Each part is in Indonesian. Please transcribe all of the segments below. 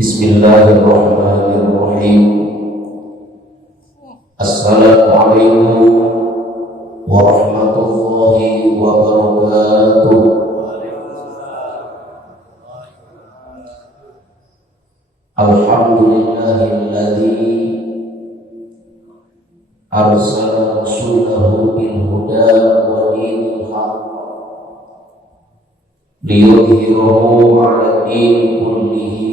Bismillahirrahmanirrahim. Assalamualaikum warahmatullahi wabarakatuh. Alhamdulillahilladzi arsala rasulahu bil huda wa dinil haqq liyudhhirahu 'ala dini kullihi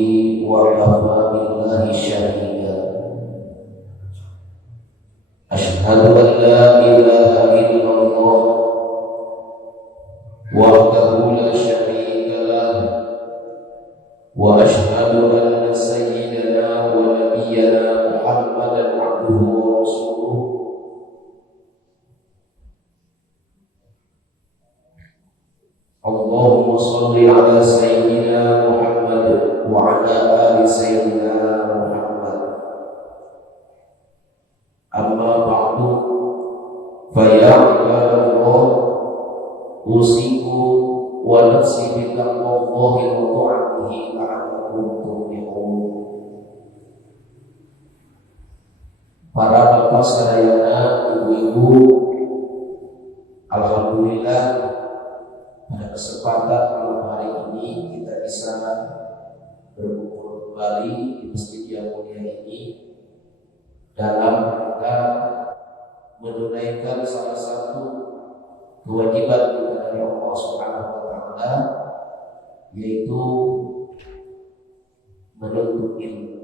wa kafa billahi shahida. Asyhadu an la ilaha illallah wahdahu la syarika lah wa asyhadu anna sayyidana wa nabiyyana Muhammadan abduhu wa rasuluh. Allahumma shalli ala sayyidina Muhammad wa ala ali sayyidina Muhammad. Amma ba'du, fa ya ibadallah, usiku wa nafsi bi taqwallahi wa ta'atihi la'allakum tuflihun. Para bapak sadayana, ibu-ibu, alhamdulillah pada kesempatan malam hari ini kita bisa berkumpul kembali di masjid yang mulia ini dalam rangka menunaikan salah satu kewajiban kita dari Allah Subhanahu wa taala, yaitu menuntut ilmu.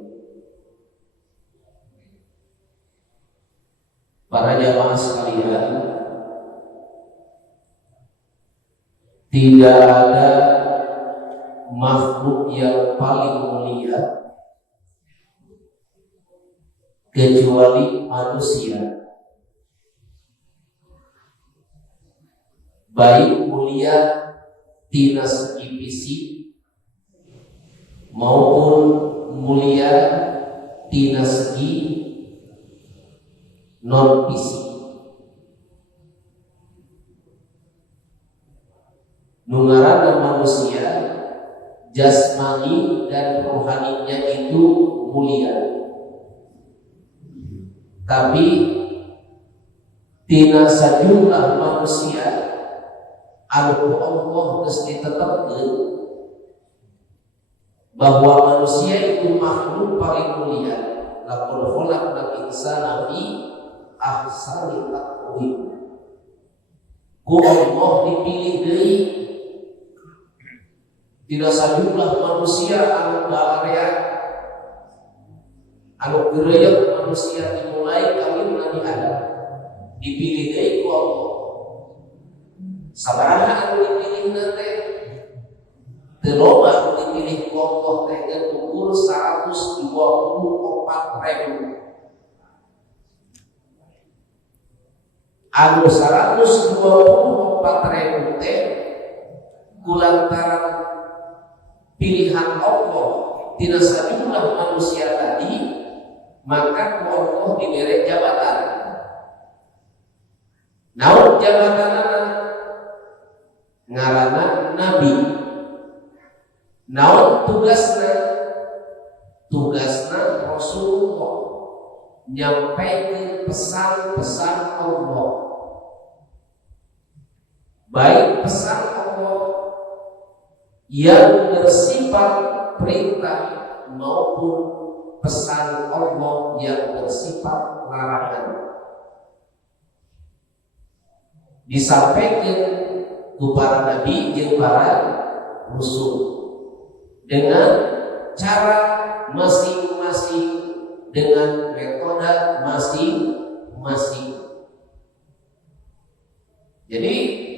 Para jamaah sekalian, tidak ada makhluk yang paling mulia kecuali manusia, baik mulia tina segi fisik maupun mulia tina segi non fisik. Nungarana manusia jasmani dan rohaninya itu mulia, tapi tina sajumlah manusia anu Allah mesti tetapkan bahwa manusia itu makhluk paling mulia. Laqad khalaqnal insana fi ahsani taqwim. Ku Allah dipilih deui tidak sajumlah manusia anu area anu gereyak manusia dimulai kawin Nabi Adam dipilih deui ku Allah. Sabaraha anu dipilih nanti teu loba anu dipilih ku Allah teh geus ukur 124.000. Anu 124.000 teh kulantaran pilihan Allah tina sajumlah manusia tadi, maka ku Allah diberi jabatan. Naon jabatanana? Ngaranna nabi. Naon tugasna? Tugasna Rasulullah, nyampaikan pesan-pesan Allah, baik pesan Allah yang bersifat perintah maupun pesan Allah yang bersifat larangan, disampaikan kepada Nabi dan para Rasul dengan cara masing-masing, dengan metode masing-masing. Jadi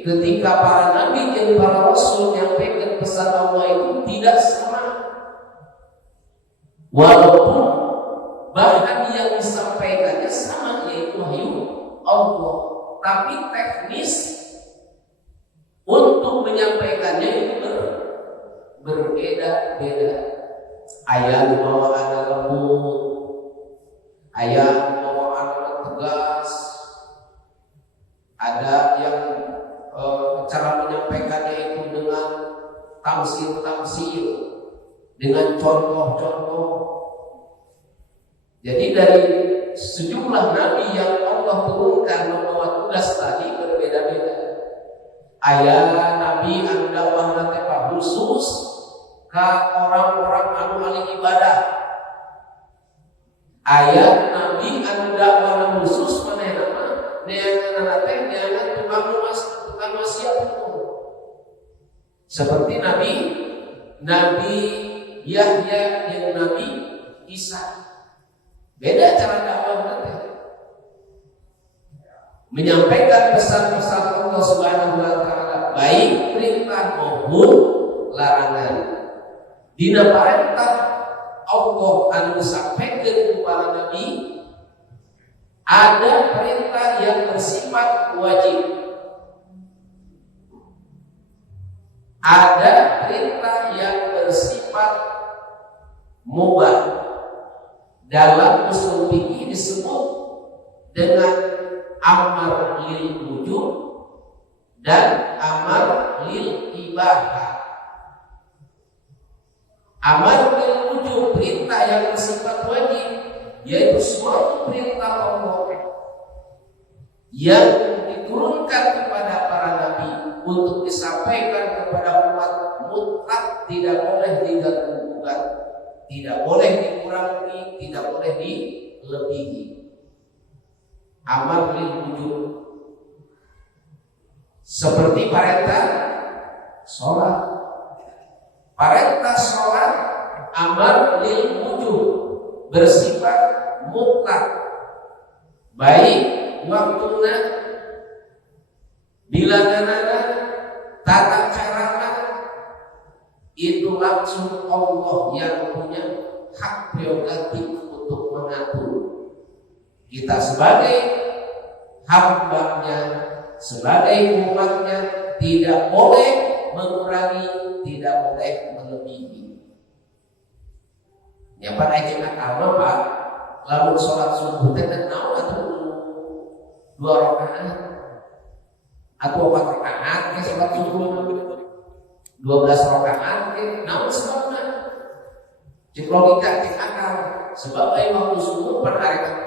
ketika para Nabi dan para Rasul menyampaikan pesan Allah itu tidak sama, walaupun bahan yang disampaikannya sama, yaitu wahyu Allah, tapi teknis untuk menyampaikannya itu berbeda-beda. Ayat bawaan lembut, ayat bawaan tegas, ada yang cara menyampaikannya itu dengan tamsil-tamsil, dengan contoh-contoh. Jadi dari sejumlah nabi yang Allah turunkan membawa tugas tadi berbeda-beda. Aya nabi anu dakwahna teh khusus ka orang-orang anu ahli ibadah. Aya nabi anu dakwahna khusus manehna mah neangan teh neangan tukang maksiat. Seperti Nabi Yahya dan Nabi Isa. Beda cara dakwahna teh. Menyampaikan pesan-pesan Allah Subhanahu wa taala, baik perintah maupun larangan. Dina perintah Allah anu sampaikan kepada nabi, ada perintah yang bersifat wajib. Ada perintah yang bersifat mubah. Dalam usul fikih disebut dengan amar lil wujub dan amar lil ibahah. Amar lil wujub perintah yang bersifat wajib, yaitu suatu perintah Allah yang diturunkan kepada para nabi untuk disampaikan kepada umat, mutlak tidak boleh diganggu-gugat, tidak boleh dikurangi, tidak boleh dilebihi. Amar lil wujub seperti perintah sholat. Perintah sholat amar lil wujub bersifat mutlak, baik waktuna, bilanganana, tata carana, itu langsung Allah yang punya hak prerogatif untuk mengatur. Kita sebagai hamba-Nya, sebagai umatnya, tidak boleh mengurangi, tidak boleh melebihi. Ya pada aja agama Pak, lalu sholat subuh teh naon atuh 2 rakaat atau 4 rakaat ke sholat subuh 12 rakaat ke naon sebabna? Cek logika cek akal. Sebab ai waktu subuh perharikan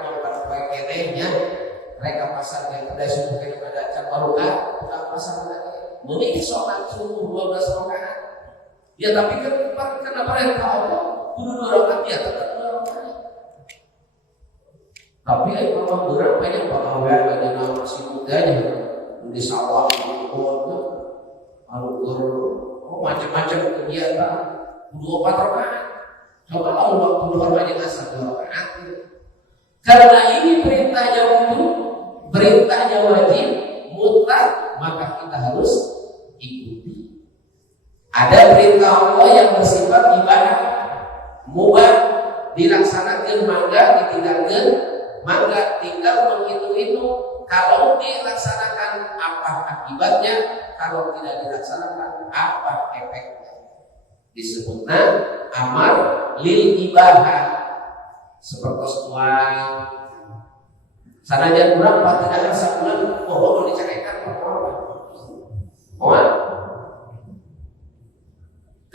kenehnya mereka pasar yang kedai subuh kena pada acara barokah buka pasar lagi meuni sholat subuh 12 rakaat ya, tapi kenapa perintah Allah kudu 2 rakaat ya tetap 2 rakaat. Tapi ai mah beurang banyak pagawean bagaimana masih mudanya di sawah macam-macam kegiatan 24 rakaat. Coba kalau waktu luar banyak asal 2 rakaat. Karena ini perintahnya wujud, perintahnya wajib, mutlak, maka kita harus ikuti. Ada perintah Allah yang bersifat ibadah, mubah, dilaksanakan mangga, ditinggalkan mangga, tinggal menghitung-hitung. Kalau dilaksanakan apa akibatnya, kalau tidak dilaksanakan apa efeknya. Disebutnya amar lil ibahah. Seperti sebuah sanajan kurang tidak sebulan pohon dicarekan pohon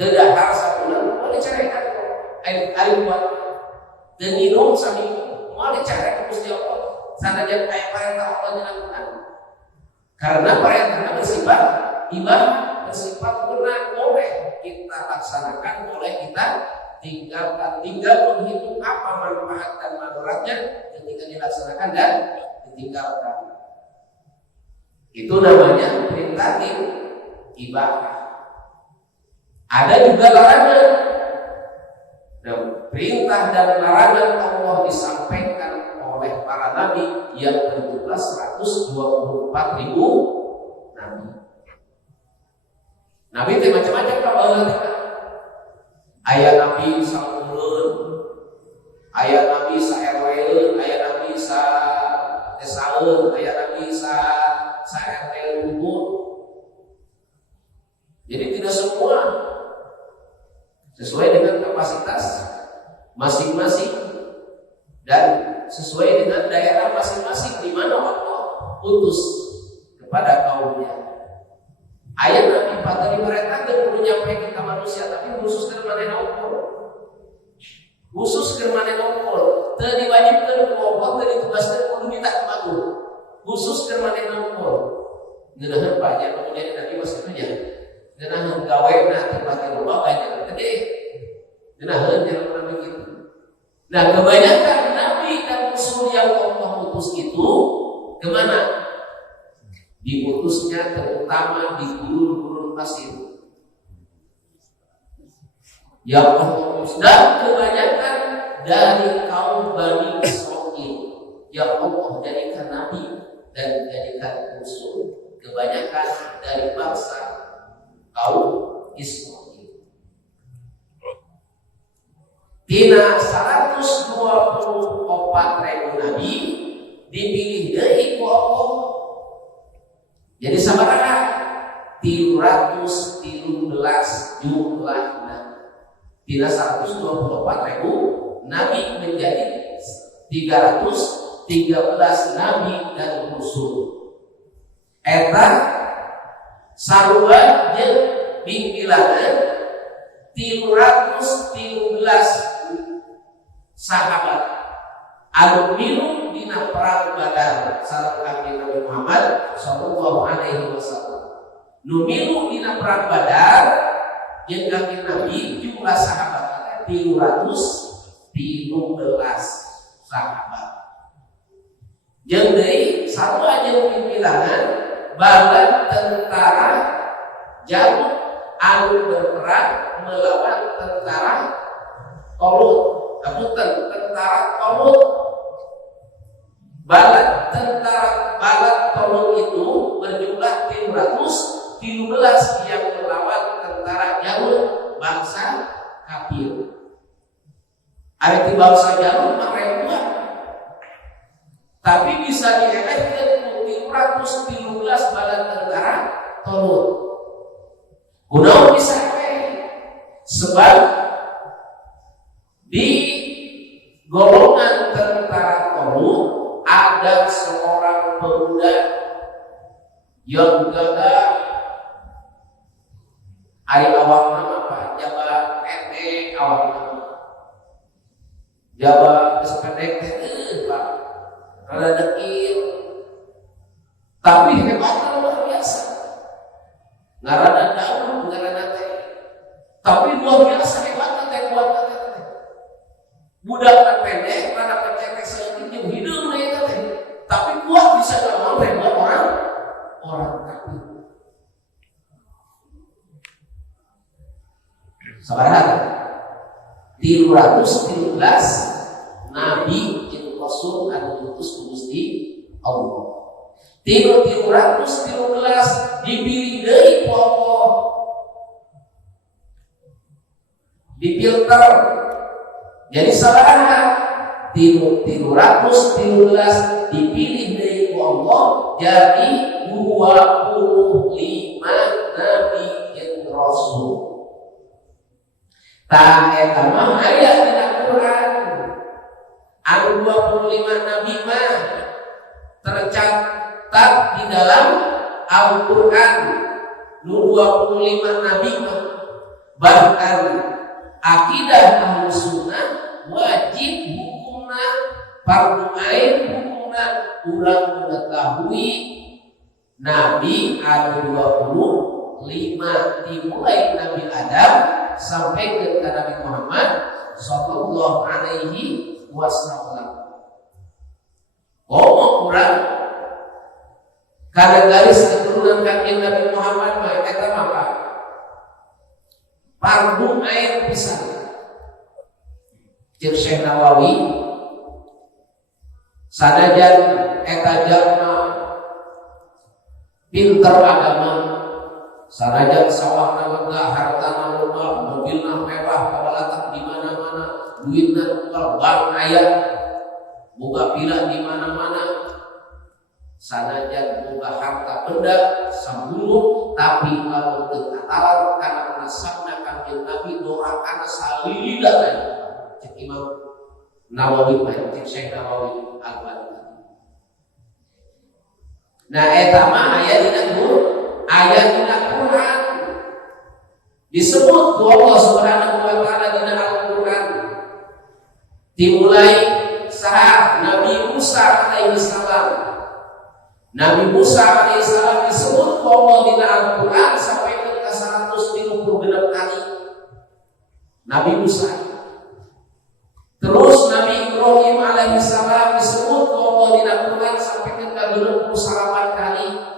tidak harus sebulan mau dicarekan air buat dan minum sambil mau dicarekan Gusti Allah sanajan kayak perintah Allah dilakukan karena perintahnya bersifat ibadah, bersifat boleh kita laksanakan, boleh kita tinggal menghitung apa manfaat dan madaratnya ketika dilaksanakan dan ditinggalkan. Itu namanya perintah ibadah. Ada juga larangan. Nah, perintah dan larangan Allah disampaikan oleh para nabi yang berjumlah 124.000 nabi. Nabi itu macam-macam kabar. Ayah Nabi Saulun, ayah Nabi Saerweun, ayah Nabi Saesaun, ayah Nabi Saerweun. Jadi tidak semua sesuai dengan kapasitas masing-masing dan sesuai dengan daerah masing-masing di mana Allah utus kepada kaumnya. Ayat Nabi Pak tadi mereka tidak perlu nyampe ke manusia, tapi khusus keur manehna ukur. Khusus keur manehna ukur. Teu diwajibkeun ku Allah, teu ditugaskeun kudu minta makmur. Khusus keur manehna ukur. Ngeunaheun panjang kemudian Nabi maksudnya. Ngeunaheun gawena tempatna loba banyak gede. Ngeunaheun jangan pernah begitu. Nah, kebanyakan Nabi dan Rasul yang Allah utus itu kemana? Diutusnya terutama di gurun-gurun pasir. Yang Allah utus dan kebanyakan dari kaum Bani Israil yang Allah jadikan Nabi dan jadikan Rasul. Kebanyakan dari bangsa kaum Israil. Tina 124.000 nabi dipilih deui ku Allah. Jadi sabaraha? 313 jumlahna. Tina 124.000 nabi menjadi 313 nabi dan rasul. Eta sarua jeung pimpilanan 313 sahabat anu milu dina perang Badar sareng Nabi Muhammad sallallahu alaihi wasallam. Nu milu dina perang Badar jeung Kanjeng Nabi jumlah sahabat 313 sahabat. Jeung deui sarua jeung pimpinan balan tentara Jalut anu berperang melawan tentara Talut. Tentara Talut. Tentara Talut itu berjumlah 313 yang melawan tentara Jalut bangsa kafir. Ari ti bangsa Jalut mah ribuan. Tapi bisa dihemetkeun 313 balan tentara Talut. Kunaon bisa sebab di golongan tentara Talut ada seorang pemuda yang gagah. Ari awak nama Pak Jawa pendek awak nama Jawa sependek Pak rada dekil tapi hebatnya luar biasa. Ngarana daun, ngarana teh. Tapi luar biasa hebatnya teh kuatna teh. Budak kan pendek, rada pencetek saeutik jeung hideung deui teh. Tapi kuat bisa ngelawan ribuan orang kafir. Sabaraha? 313 nabi jeung rasul anu diutus ku Gusti Allah. 313 dipilih deui ku Allah. Difilter. Jadi sabaraha? 313 dipilih deui ku Allah jadi 25 nabi jeung rasul. Ta eta mah aya dina Quran. Anu 25 nabi mah tercatat di dalam Al-Quran. 25 nabi mah bahkan akidah Ahlussunnah wajib hukumna fardu ain hukumna urang mengetahui nabi ada 25 dimulai Nabi Adam sampai ke Nabi Muhammad sallallahu alaihi wasallam. Ngomong urang kada garis keturunan Kanjeng Nabi Muhammad mah eta mah fardu ain pisan. Jeung Syekh Nawawi sanajan eta jalma pinter agama, sanajan sawahna megah, hartana loba, mobilna mewah, kabalatak di mana-mana, duitna tukal bank aya, boga pila di mana-mana. Sanajan boga harta benda sambulu, tapi lamun teu katalan kana nasabna Kanjeng Nabi dorakana salilida teh. Cek Imam Nawawi mah, cek Syekh Nawawi Al-Albani. Nah eta mah aya dina Quran. Disebut Allah Subhanahu wa taala di dalam Al-Qur'an. Dimulai saat Nabi Musa alaihi salam. Nabi Musa alaihi salam disebut Allah di dalam Al-Qur'an sampai ke 156 kali. Nabi Musa. Terus Nabi Ibrahim alaihi salam disebut Allah di dalam Al-Qur'an sampai ke 28 kali.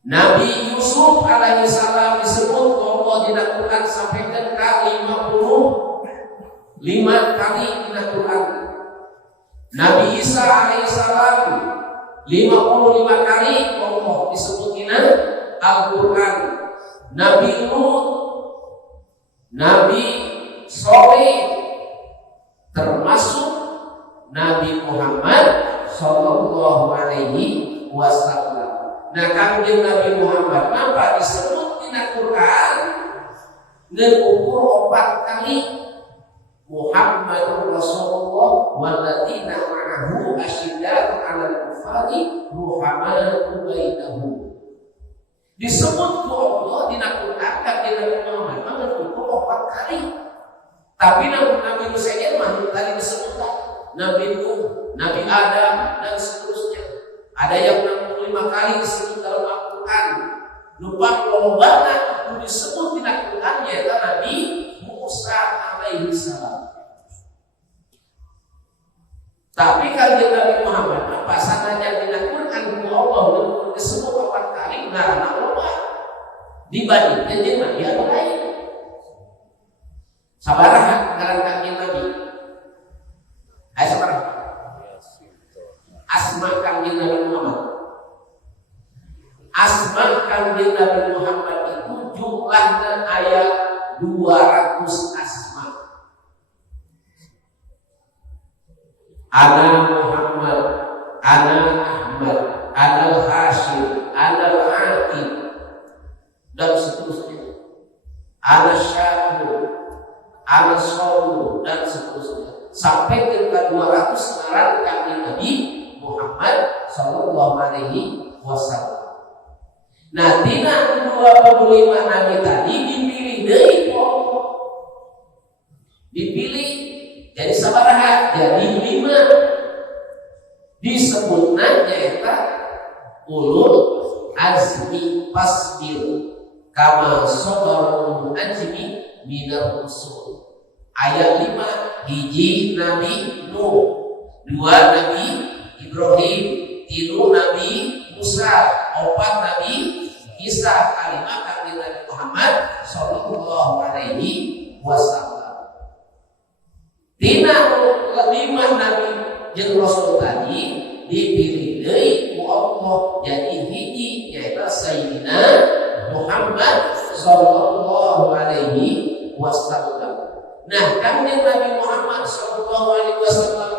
Nabi Yusuf alaihi salam disebut Allah di Al-Quran sampai ke 55 kali di Al-Quran. Nabi Isa alaihi salam 55 kali Allah disebut di Al-Quran. Nabi Nuh, Nabi Soleh, termasuk Nabi Muhammad sallallahu alaihi wasallam. Nah, kanjeng Nabi Muhammad napa disebut di Al-Qur'an dan ukur 4 kali Muhammadur Rasulullah walladzina ma'ahu asyiddatu 'alal kufari ruhamanu bainahum. Disebut ku Allah di Al-Qur'an kanjeng Nabi Muhammad dengan ukur 4 kali. Tapi Nabi Musa mah tadi disebutkan Nabi Nuh, Nabi Adam dan seterusnya. Ada yang 65 kali disebut dalam Al-Quran. Lupa kalau banget disebut di Al-Quran yaitu Nabi Musa alaihi salam. Tapi kalau Nabi Muhammad apa sananya di Al-Quran Allah disebut 4 kali karena Allah dibandingkan dengan Nabi yang lain. Sabaraha karena kanjeng Nabi. Ayo sabaraha. Asma kanjeng Nabi Muhammad. Asma kanjeng Nabi Muhammad itu jumlahnya ayat 200 asma. Ana Muhammad, ana Ahmad, ana Hashim, ana Aqib dan seterusnya. Ana Syakir, ana Solu dan seterusnya. Sampai ke 200 sekarang kanjeng Nabi Muhammad sallallahu alaihi wasallam. Nah, tina 25 nabi tadi dipilih dari Allah. Dipilih jadi sabaraha jadi 5. Disebutna nyaeta ulul azmi fasbir kama sabarul ajmi minar rusul. Ayat 5 hiji Nabi Nuh, 2 Nabi Ibrahim, 3 Nabi Musa, 4 Nabi Isa, 5 Nabi Muhammad sallallahu alaihi wasallam. Tina 5 Nabi jeung Rasul tadi dipilih deui ku Allah jadi hiji yaitu Sayyidina Muhammad sallallahu alaihi wasallam. Nah, kanjeng Nabi Muhammad sallallahu alaihi wasallam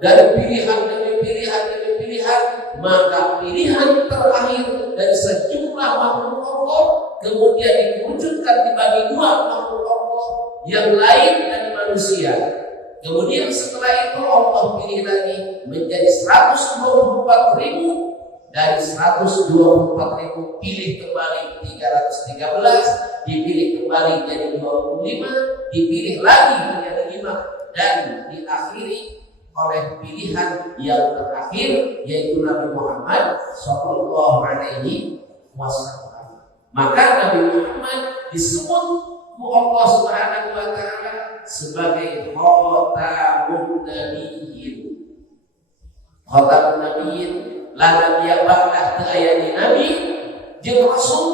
dari pilihan demi pilihan demi pilihan, maka pilihan terakhir dari sejumlah makhluk Allah kemudian diwujudkan dibagi 2 makhluk Allah yang lain dari manusia. Kemudian setelah itu Allah pilih lagi menjadi 124.000 dari 124.000 pilih kembali 313, dipilih kembali jadi 25, dipilih lagi menjadi 5 dan diakhiri oleh pilihan yang terakhir yaitu Nabi Muhammad sallallahu alaihi wasallam. Maka Nabi Muhammad disebut ku Allah Subhanahu wa taala sebagai khatamun nabiyyin. Khatamun nabiyyin la nabiyya ba'da ayati nabi jeung rasul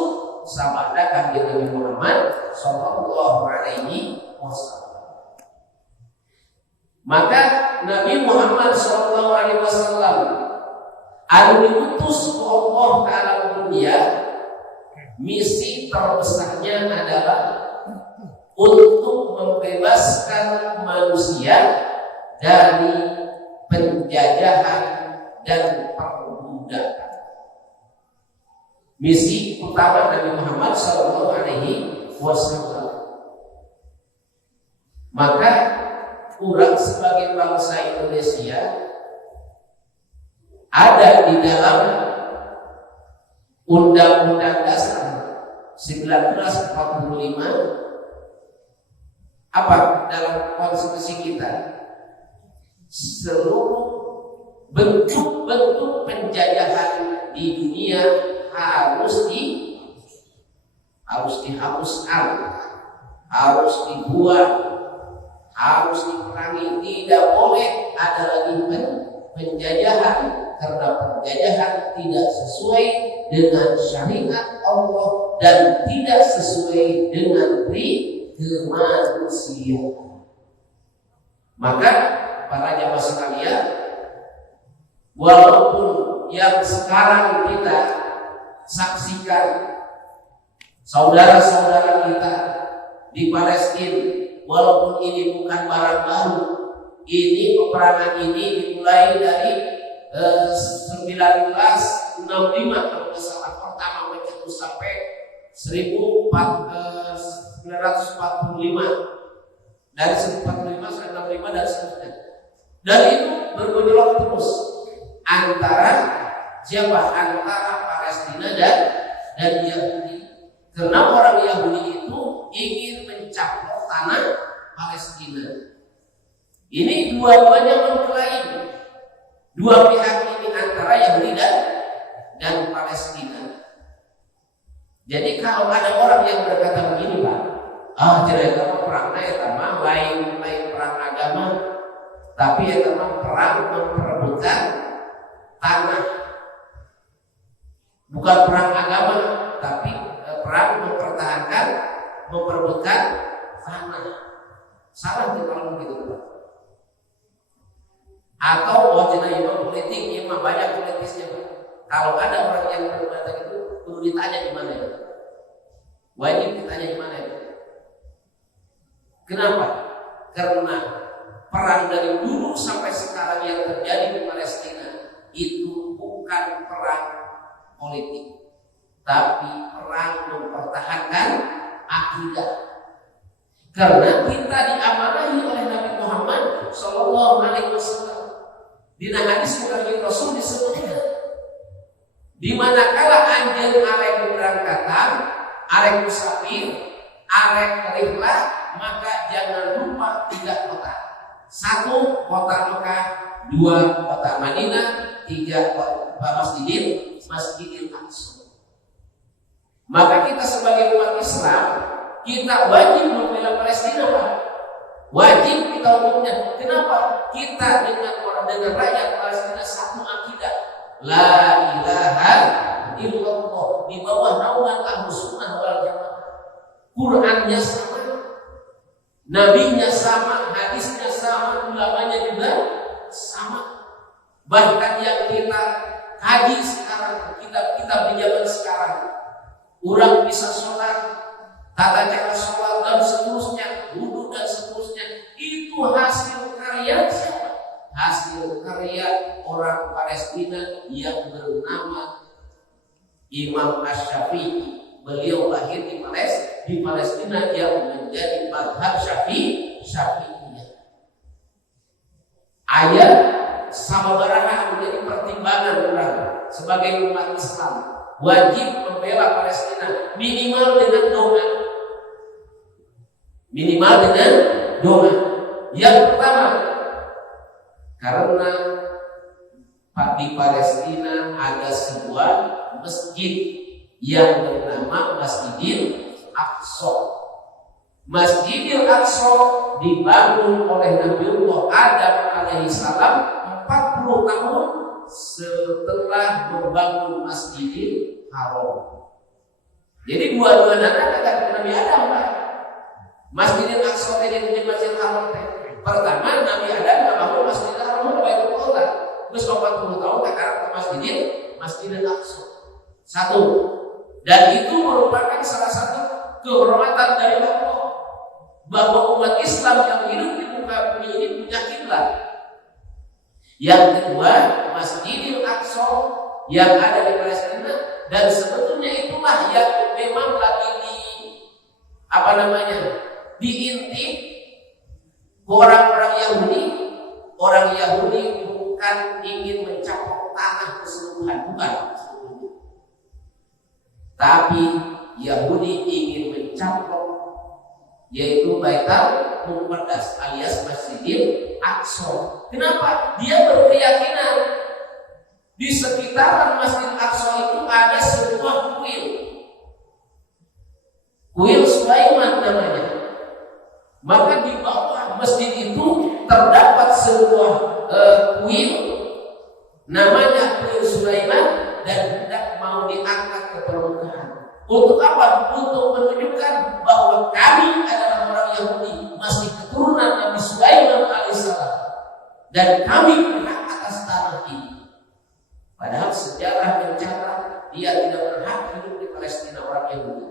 sabada kanjeng Nabi Muhammad sallallahu alaihi wasallam. Maka Nabi Muhammad sallallahu alaihi wasallam anu diutus ku Allah ke alam dunia, misi terbesarnya adalah untuk membebaskan manusia dari penjajahan dan perbudakan. Misi utama Nabi Muhammad sallallahu alaihi wasallam. Maka kurang sebagai bangsa Indonesia ada di dalam Undang-Undang Dasar 1945 apa dalam konstitusi kita, seluruh bentuk-bentuk penjajahan di dunia harus dihapuskan, harus dibuat, harus diperangi. Tidak boleh ada lagi penjajahan, karena penjajahan tidak sesuai dengan syariat Allah dan tidak sesuai dengan kemanusiaan. Maka para jamaah sekalian, walaupun yang sekarang kita saksikan saudara-saudara kita di Palestina, walaupun ini bukan barang baru, ini peperangan ini dimulai dari 1965 kalau tidak salah, pertama mencetus sampai 1945, dari 1945 sampai 1965 dan seterusnya. Dan itu bergejolak terus antara siapa? Antara Palestina dan Yahudi. Karena orang Yahudi itu ingin mencaplok tanah Palestina. Ini dua-duanya mengklaim, dua pihak ini antara Yahudi dan Palestina. Jadi kalau ada orang yang berkata begini, Pak, cerita perang lain perang agama, tapi perang memperebutkan tanah. Bukan perang agama, tapi perang memperebutkan tanah. Salah kalau begitu, Pak. Atau imam politik, imam banyak politisnya, Pak. Kalau ada orang yang berkata itu, perlu ditanya di mana ya? Wajib ditanya di mana ya? Kenapa? Karena perang dari dulu sampai sekarang yang terjadi di Palestina itu bukan perang politik, tapi perang mempertahankan akidah. Karena kita diamanahi oleh Nabi Muhammad Sallallahu Alaihi Wasallam. Di hadis dari Rasul disebutkan, di manakala anjeun arek berangkatan, arek musafir, arek rihlah, maka jangan lupa 3 kota. 1 kota Mekah, 2 kota Madinah, 3 kota Masjidil Aqsa. Maka kita sebagai umat Islam, kita wajib membela Palestina, Pak. Wajib kita umumnya. Kenapa? Kita dengan rakyat Palestina satu akidah, la ilaha illallah, di bawah naungan Ahlus Sunnah wal Jamaah. Qurannya sama, nabinya sama, hadisnya sama, ulamanya juga sama. Bahkan yang kita kaji sekarang, kita di zaman sekarang, orang bisa sholat, tata cara sholat dan seterusnya, wudhu dan seterusnya, itu hasil karya siapa? Hasil karya orang Palestina yang bernama Imam Asy-Syafi'i. Beliau lahir di Palestina yang menjadi mazhab Syafi'iyah. Ayat sama baraha menjadi pertimbangan orang sebagai umat Islam wajib membela Palestina minimal dengan doa. Yang pertama, karena di Palestina ada sebuah masjid yang bernama Masjidil Aqsa. Masjidil Aqsa dibangun oleh Nabiullah Adam alaihissalam 40 tahun setelah membangun Masjidil Haram. Jadi dua-duanya ada Nabi Adam, Pak. Masjidil Aqsa jadi Masjidil Haram. Pertama Nabi Adam membangun Masjidil Haram Baitul Allah. Terus 40 tahun sekarang ke Masjidil Aqsa. 1. Dan itu merupakan salah satu kehormatan dari Allah, bahwa umat Islam yang hidup di muka bumi ini punya kiblat. Yang kedua, Masjidil Aqsa yang ada di Palestina, dan sebetulnya itulah yang memang lagi diintip orang-orang Yahudi. Orang Yahudi bukan ingin mencaplok tanah keseluruhan, bukan. Tapi Yahudi ingin mencaplok, yaitu Baitul Muqaddas alias Masjidil Aqsa. Kenapa? Dia berkeyakinan di sekitaran Masjid Aqsa itu ada sebuah kuil Sulaiman namanya. Maka di bawah masjid itu terdapat sebuah kuil namanya kuil Sulaiman dan hendak mau diangkat ke permukaan. Untuk apa? Untuk menunjukkan bahwa kami adalah orang Yahudi, masih keturunan Nabi Sulaiman alaihissalam, dan kami berhak atas tanah ini. Padahal sejarah mencatat dia tidak berhak hidup di Palestina orang Yahudi,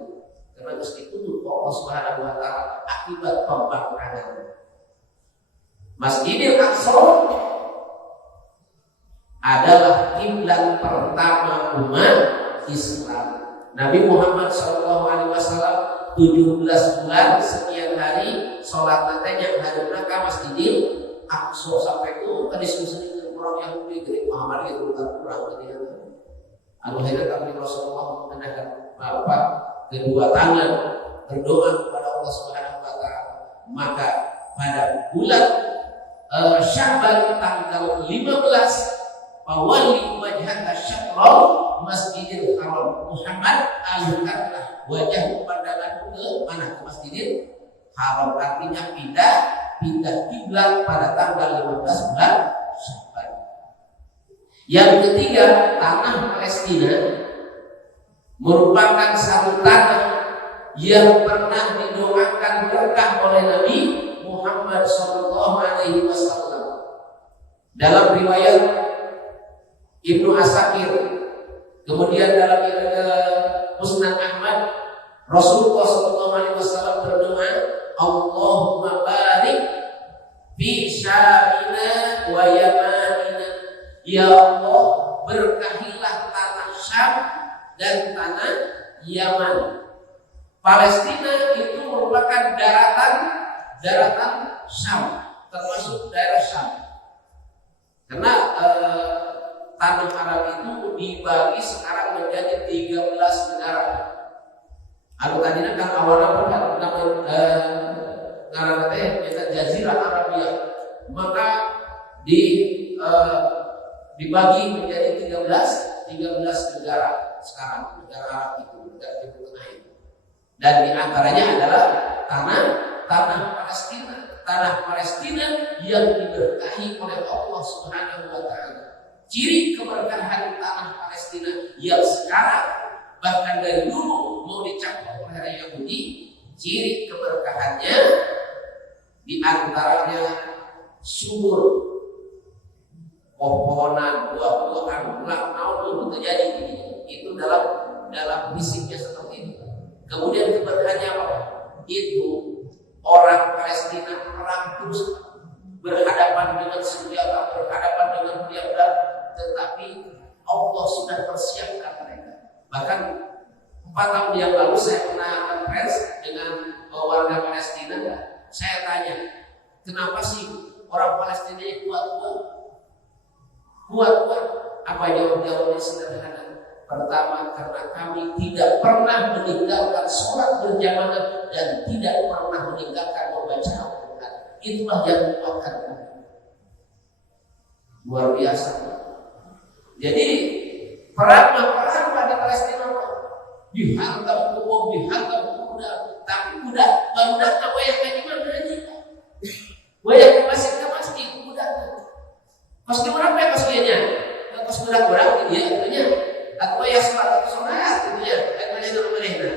karena mesti ditutup Allah Subhanahu wa taala akibat pembangkangan. Masjidil Aqsa adalah kiblat pertama umat Islam. Nabi Muhammad SAW 17 bulan sekian hari sholat natanya hadapna ka Masjidil Aqsa. Sampai itu diskusi dengan orang Yahudi dari Muhammad itu kurang gitu. Akhirnya kami Rasulullah mengenakan kedua tangan berdoa kepada Allah Subhanahu wa taala. Maka pada bulan Sya'ban tanggal 15 Fawalli wajhaka syatrul Masjidil Haram. Muhammad alihkanlah wajah pandanganmu ke mana? Ke Masjidil Haram. Artinya pindah kiblat pada tanggal 15 bulan Sya'ban. Yang ketiga, tanah Palestina merupakan satu tanah yang pernah didoakan berkah oleh Nabi Muhammad SAW. Dalam riwayat Ibnu Asakir, kemudian dalam Musnad Ahmad, Rasulullah SAW berdoa, Allahumma barik fi syamina wa yamanina. Ya Allah, berkahilah tanah Syam dan tanah Yaman. Palestina itu merupakan daratan Syam, termasuk daerah Syam. Karena tanah Arab itu dibagi sekarang menjadi 13 negara. Aku tadinya kan awalnya nama kita Jazirah Arabia, maka dibagi menjadi 13 negara sekarang, negara Arab itu, negara Timur Tengah itu. Dan di antaranya adalah tanah Palestina yang diberkahi oleh Allah Subhanahu wa taala. Ciri keberkahan tanah Palestina yang sekarang bahkan dari dulu mau dicampur oleh Yahudi, ciri keberkahannya di antaranya subur, pohon-pohonan, buah-buahan, dulu terjadi itu dalam fisiknya seperti itu. Kemudian keberkahannya apa? Itu orang Palestina perang terus berhadapan dengan senjata, berhadapan dengan pedang, tetapi Allah sudah persiapkan mereka. Bahkan 4 tahun yang lalu saya pernah conference dengan warga Palestina. Saya tanya, kenapa sih orang Palestina kuat? Apa jawabnya sederhana? Pertama, karena kami tidak pernah meninggalkan sholat berjamaah dan tidak pernah meninggalkan membaca Al-Quran. Itulah yang menguatkan kami. Luar biasa. Jadi perang pada Palestina dihantam kubur, dihantam kuda, tapi kuda baru datang wayang gimana aja. Wayang masih kuda. Pasti berapa ya pastinya? Pas kurang dia katanya. Atau ya sholat gitu ya. Katanya namanya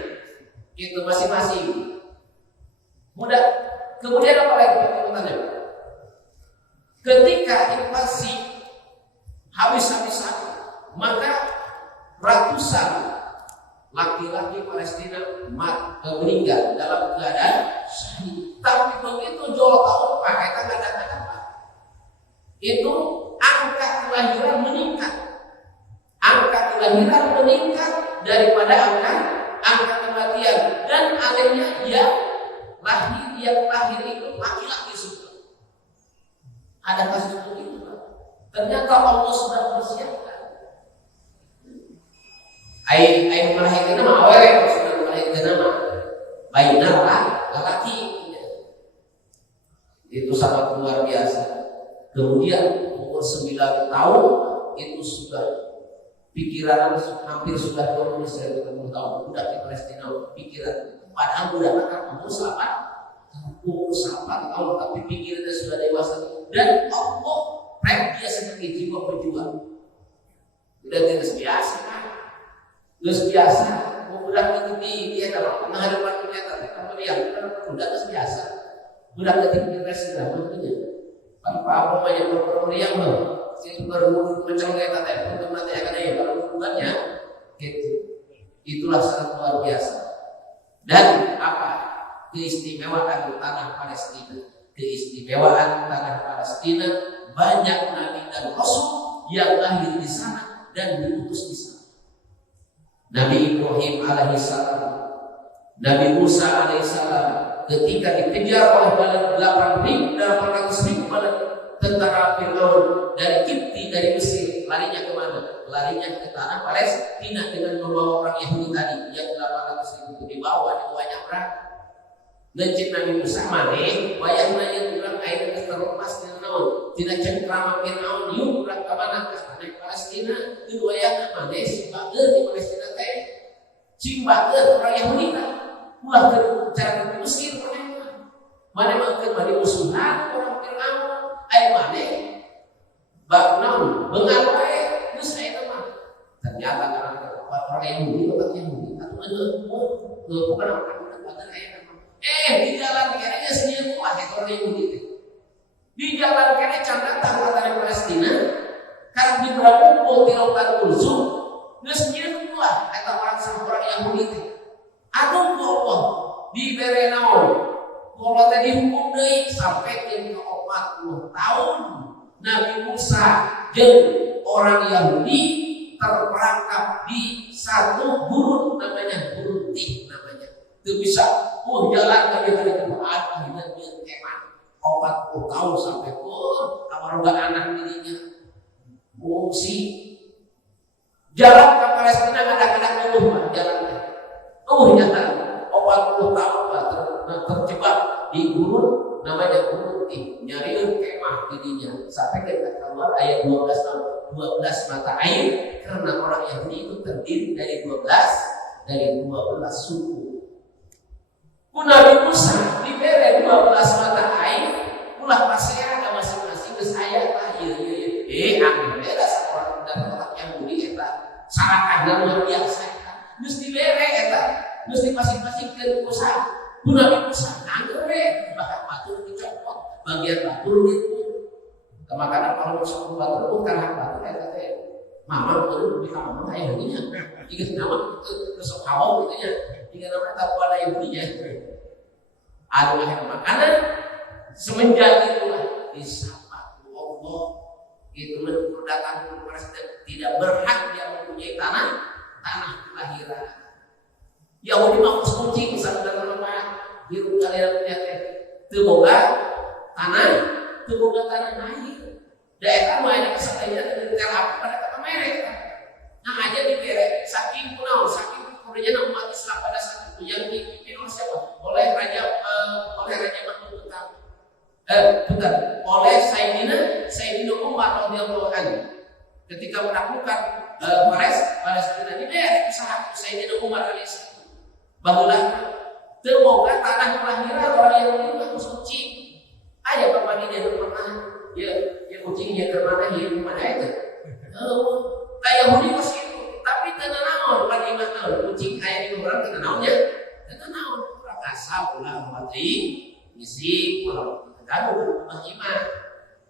itu masing-masing. Mudah. Kemudian apa lagi pertanyaannya? Ketika invasi habis-habisan, maka ratusan laki-laki Palestina meninggal dalam keadaan syahid. Tapi begitu jual tahun pakai kata-kata itu angka kelahiran meningkat. Angka kelahiran meningkat daripada angka kematian, dan akhirnya yang lahir itu laki-laki semua. Ada kasus begitu. Ternyata Allah sudah persiapkan. Ai melahirkan nama awalnya sudah itu nama bainal laki. Itu sangat luar biasa. Kemudian umur 9 tahun itu sudah pikiran hampir sudah 20 tahun udah di Palestina pikiran. Padahal udah akan umur 8 tahun tapi pikirannya sudah dewasa dan Allah prep dia sebagai jiwa berjuang. Udah tidak biasa kan? Biasa. Udah ketinggi dia dapat menghadapan kenyataan. Kamu lihat udah biasa. Udah ketinggi resida tentunya. Tanpa apa banyak berperiang loh. Itu baru menceleng tadi untuk nanti akan ada baru hubungannya. Gitu. Itulah sangat luar biasa. Dan apa? Keistimewaan tanah Palestina. Keistimewaan tanah Palestina banyak nabi dan rasul yang lahir di sana dan diutus di sana. Nabi Ibrahim alaihissalam, Nabi Musa alaihissalam ketika dikejar oleh 800.000 tentara Firaun dari Kipti dari Mesir, larinya kemana? Larinya ke tanah Palestina dengan membawa orang Yahudi tadi yang 800.000 itu dibawa berapa? Lencik Nabi Musa mane, bayang nanya kurang air terlepas di naon, tidak cengkrama Firaun yuk kurang kemana ke Palestina, itu bayang mane simbager di Palestina teh, simbager orang Yahudi kan, ulah cara ke Mesir mana makan mana musuhan orang Firaun, air mane, baknaun, bengal wae, terus saya mah ternyata orang Yahudi atau Yahudi atau ada bukan orang ayam. Di jalan kerenya sendiri kuat ya orang Yahudi itu. Di jalan kere canda tangan Palestina, kan di berkumpul di lautan Kulsum, nggak sendiri kuat kata orang Yahudi itu. Aduh Allah di berenaon, kalau tadi hukum deui sampai ke 40 tahun Nabi Musa dan orang Yahudi terperangkap di satu gurun namanya gurun Tih namanya. Itu bisa jalan ke dia akhirnya dia kemah 40 tahun sampai pun kamar anak dirinya fungsi jalan ke Palestina kadang-kadang jalan jalan 40 tahun terjebak di gurun namanya gurun Tih nyari kemah dirinya sampai kita keluar ayat 12 mata air karena orang Yahudi itu terdiri dari 12 suku. Nabi Musa diberi 12 mata air, ulah pasti ada masing-masing saya lah ambil beda orang dan orang Yahudi eta sarakah luar biasa geus dibere eta geus dipasing-pasing ke Musa. Nabi Musa anggur bahkan batur dicopot bagian batur gitu. Makanya kalau Musa batur bukan hak batur eta teh mama betul di kamar Yahudinya. Jika nama itu besok hawa gitu nya. Jika nama takwa Yahudinya. Adalah makanan semenjak itulah disapa Allah itu mendatang Palestina tidak berhak dia mempunyai tanah kelahiran. Yahudi mau kunci kesadaran nama hirup kalian punya teh teboga tanah lahir. Daerah mau ada kesadaran dari apa pada kata mereka. Nah aja diberi saking kuno saking kemudian umat Islam pada saat itu yang dipimpin oleh siapa? Oleh Raja Mahmud pertama. Oleh Sayyidina Umar radhiyallahu anhu. Ketika menaklukkan Palestina diberi usaha Sayyidina Umar alaihissalam. Bahwa semoga tanah kelahiran orang yang itu suci. Aja bapak ini dia pernah ya kucingnya ke mana itu. Yahudi masih itu, tapi tanah naon pada iman kucing ayam itu orang tanah naonnya, tanah naon orang asal ulah mati misi orang tahu iman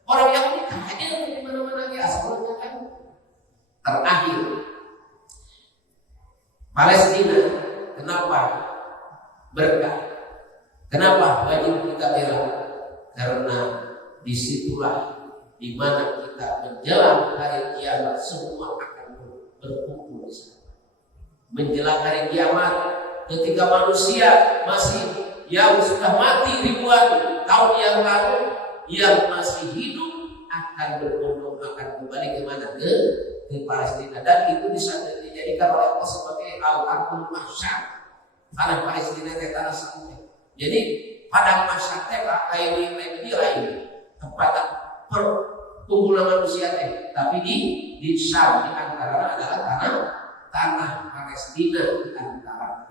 orang Yahudi aja di mana-mana dia asalnya kan. Terakhir Palestina kenapa berkah? Kenapa wajib kita bela? Karena disitulah di mana kita menjelang hari kiamat semua akan berkumpul di sana. Menjelang hari kiamat ketika manusia masih yang sudah mati ribuan tahun yang lalu yang masih hidup akan berbondong akan kembali ke mana ke Palestina dan itu dijadikan oleh Allah sebagai al-ardul mahsyar Tanah Palestina teh tanah sampai. Jadi padang masyarakat teh lain tempat perkumpulan manusia teh, tapi di Syam di antara adalah tanah Palestina di antara.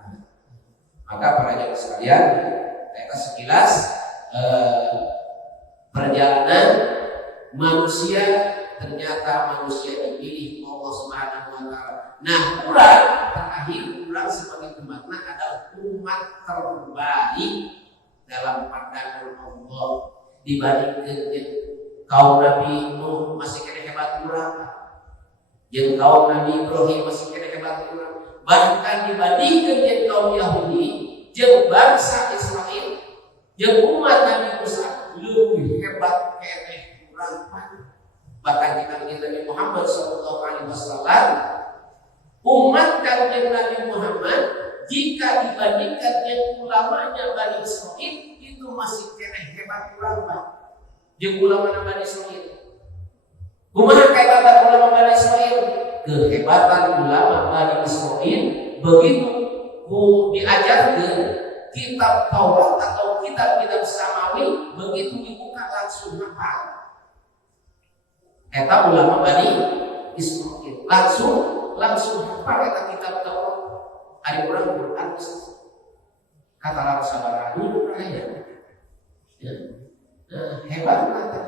Maka para jamaah sekalian, kita sekilas perjalanan manusia, ternyata manusia dipilih Allah Subhanahu wa taala. Nah, urang terakhir urang sebagai umatna adalah umat terbaik dalam pandangan Allah dibandingkan kaum Nabi Nuh masih kena hebat urang, jeung kaum Nabi Ibrahim masih kena hebat urang, bahkan dibandingkan jeung kaum Yahudi jeung bangsa Israel jeung umat Nabi Musa lebih hebat keneh urang. Bahkan kita ingat Nabi Muhammad SAW, umat kanjeng Nabi Muhammad jika dibandingkan dengan ulamanya Bani Israil itu masih keneh hebat urang Pak. Jeung ulama Bani Israil. Kumaha kehebatan ulama Bani Israil? Kehebatan ulama Bani Israil begitu diajarkan kitab Taurat atau kitab-kitab samawi, begitu dibuka langsung hafal. Eta ulama Bani Israil langsung hafal eta kitab Taurat. Ari urang Quran kata lara sabaraha dulu aya. Ya. Nah, hebat kata.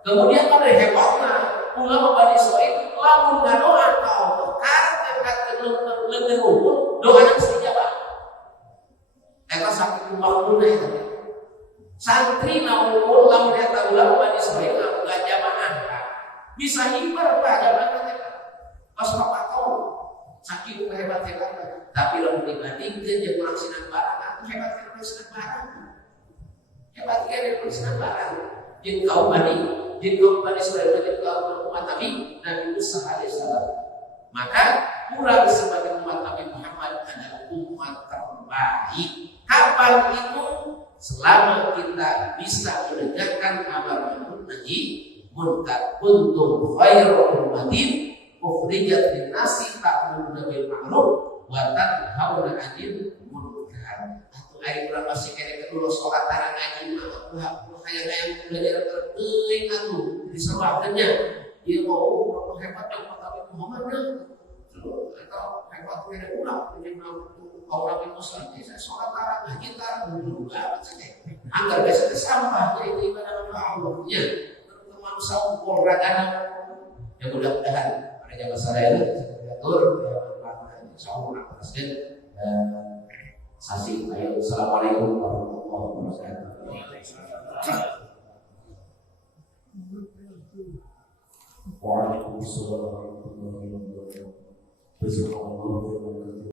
Kemudian pada hebatna ulama Bani Israil lamun ngadoa ka Allah, karena leungeun unggul doana mesti dijawab. Eta saking makmuna eta. Santri namun lamun eta ulama Bani Israil enggak jamaah. Bisa hibar Pak jamaah teh. Pas Bapak tahu saking hebat-hebatnya. Tapi lamun dibandingkeun jeung urang sinan barang, hebat kan urang sinan barang. Hebat kan urang sinan barang. Jeung kaum Bani Israil jeung kaum umat Nabi Musa alaihissalam. Maka urang sebagai umat Nabi Muhammad adalah umat terbaik. Kapan itu? Selama kita bisa menegakkan amar ma'ruf nahi munkar. Kuntum khairu ummatin ukhrijat lin-nasi ta'muruna bil ma'ruf wa tanhauna 'anil munkar. Atuh ari urang masih kene kedua salat tarang ngaji mah hayang belajar teuing atuh diserwakeunnya. Ieu mah urang hebat yang Nabi Muhammad atau hebat kene urang jeung kaum Nabi Musa saya salat tarang ngaji tarang dulu banget saja. Anggar biasa sampah itu ibadah Allah nya. Manusia umpul ragana. Ya mudah-mudahan pada jamaah sadaya diatur insyaallah presiden sasi. Ayo assalamualaikum warahmatullahi wabarakatuh. Waalaikumsalam warahmatullahi wabarakatuh.